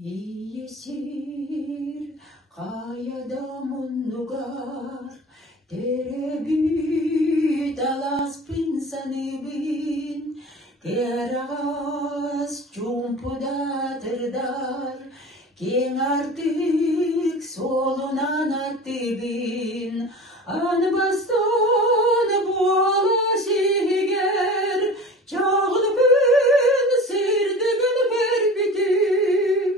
Иесир каяда муннугар теребит аласпин саныбин керагас чумпудатырдар кең артык солунан аттыбин анбастан буала сигер чагылып күн сырдыгын бербитим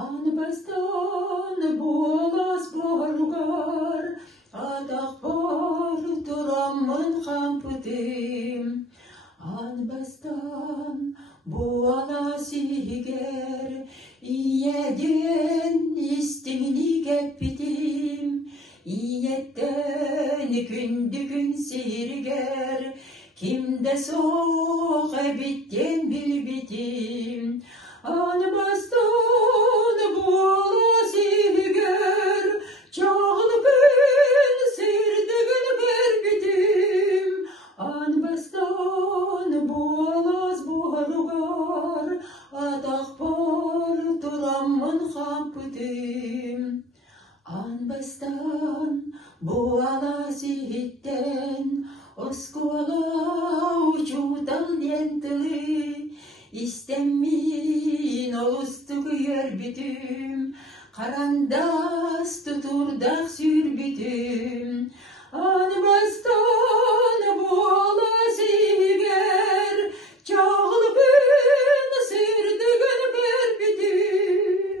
анбастан буалас боругар атак бар тураммын кампытым анбастан буала сигер иеден истимини кеппитим иеттен күндүгүн сиргер кимде соқ эбиттен билбитим анбастан буала сиргер чагылып күн сырдыгын бербитим анбастан буалас боругар атак бар тураммын кампытым анбастан буала ситтен оскола учутал лентылы истеммин олустук өрбүтүм карандас тутурдак сүрбүтүм анбастан буала сигер чагылып күн сырдыгын бербитим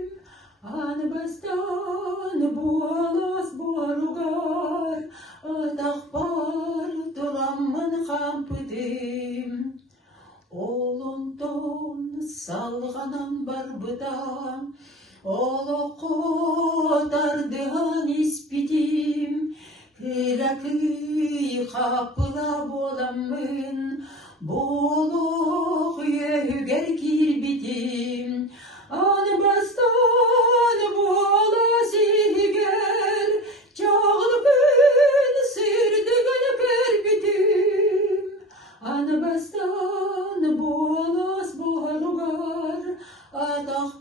анбастан буалас боругар атак бар тураммын кампытым олонтон салганан барбытам олокотардыган испитим кыракый капыла боламмын болок үйөгер кирбитим анбастан буала сигер чагылып күн сырдыгын бербитим анбастан буалас боругар атак